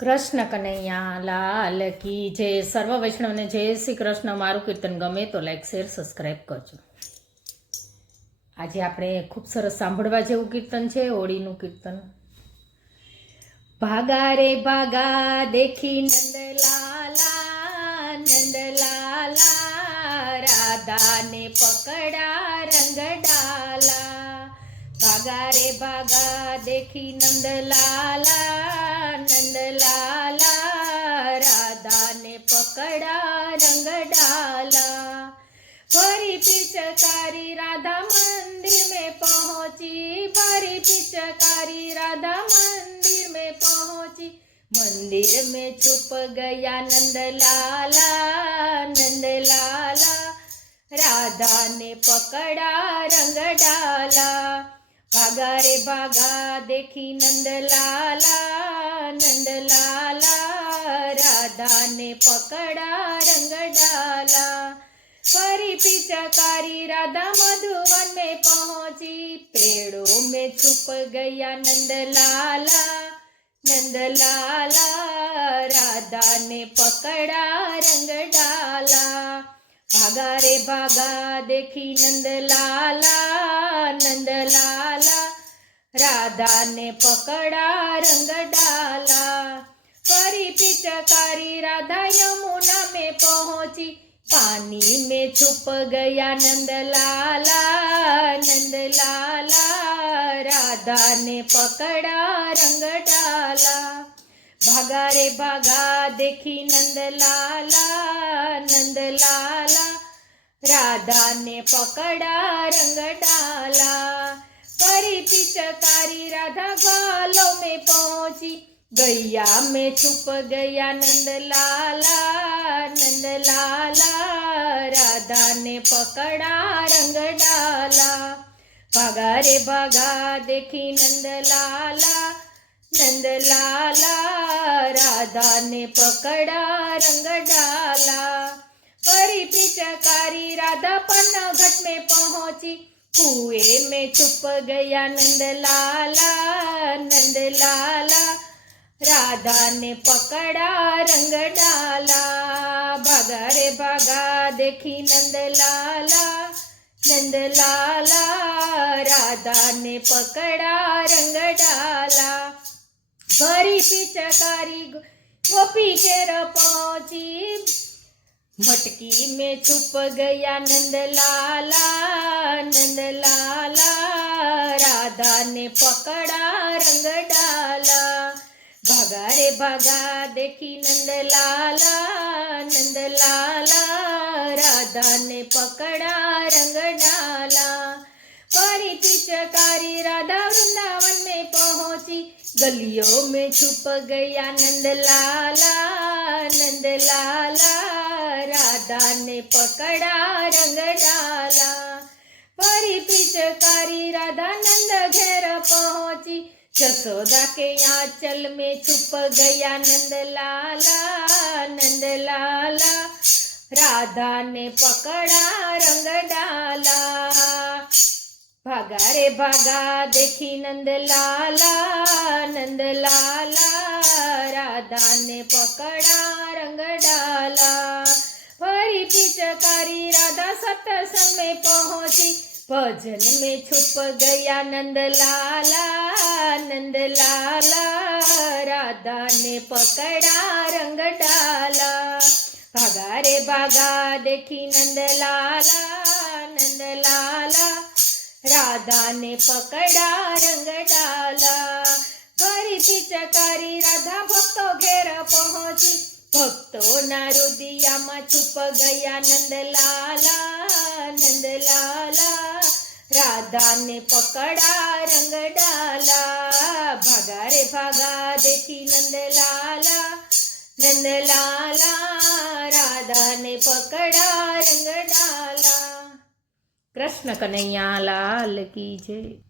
કૃષ્ણ કનૈયા લાલ કી જય. સર્વ વૈષ્ણવને જય શ્રી કૃષ્ણ. મારું કીર્તન ગમે તો લાઈક શેર સબસ્ક્રાઈબ કરજો. આજે આપણે ખૂબ સરસ સાંભળવા જેવું કીર્તન છે, હોળીનું કીર્તન. ભાગા રે ભાગા દેખી નંદલાલા, નંદલાલા રાધાને પકડા રંગ ડાલા. ભાગા રે ભાગા દેખી નંદલાલા, નંદલાલા રાધાને પકડા રંગ ડાલા. भरी पिचकारी राधा मंदिर में पहुंची, भरी पिचकारी राधा मंदिर में पहुंची. मंदिर में छुप गया नंदलाला, नंदलाला राधा ने पकड़ा रंग डाला. भागा रे भागा देखी नंदलाला, नंदलाला राधा ने पकड़ा रंग डाला. फरी पिचकारी राधा मधुवन में पहुंची, पेड़ों में छुप गया नंदलाला, नंदलाला राधा ने पकड़ा रंग डाला. भागा रे भागा देखी नंदलाला, नंदलाला राधा ने पकड़ा रंग डाला. फरी पिचकारी राधा यमुना में पहुंची, पानी में छुप गया नंदलाला, नंदलाला राधा ने पकड़ा रंग डाला. भागा रे भागा देखी नंदलाला, नंदलाला राधा ने पकड़ा रंग डाला. फरी पिचकारी राधा ग्वालों में पहुंची, गैया में छुप गया नंदलाला, नंदलाला राधा ने पकड़ा रंग डाला. भागा रे भागा देखी नंदलाला, नंदलाला राधा ने पकड़ा रंग डाला. फरी पिचकारी राधा पन्नाघट में पहुंची, कुएं में छुप गया नंदलाला, नंदलाला राधा ने पकड़ा रंग डाला. भागा रे भागा देखी नंदलाला, नंदलाला राधा ने पकड़ा रंग डाला. भरी पिचकारी गोपी घेर पहुंची, मटकी में छुप गया नंदलाला, नंदलाला राधा ने पकड़ा रंग डाला. भागा रे भागा देखी नंदलाला, नंदलाला राधा ने पकड़ा रंग डाला. फरी पिचकारी राधा वृंदावन में पहुंची, गलियों में छुप गया नंदलाला, नंदलाला राधा ने पकड़ा रंग डाला. फरी पिचकारी राधा नंद घेर पहुंची, जसोदा के आंचल में छुप गया नंदलाला, नंदलाला राधा ने पकड़ा रंग डाला. भागा रे भागा देखी नंदलाला, नंदलाला राधा ने पकड़ा रंग डाला. फरी पिचकारी राधा सत्संग में पहुंची, भजन में छुप गया नंदलाला, नंदलाला राधा ने पकड़ा रंग डाला. भागा रे भागा देखी नंदलाला, नंदलाला राधा ने पकड़ा रंग डाला. फरी पिचकारी राधा भक्तों घेर पहुंची, भक्तों ना रुदिया में छुप गया नंदलाला, नंदलाला राधा ने पकड़ा रंग डाला. भागा रे भागा देखी नंदलाला, नंदलाला राधा ने पकड़ा रंग डाला. કૃષ્ણ કનૈયા લાલ કી જય.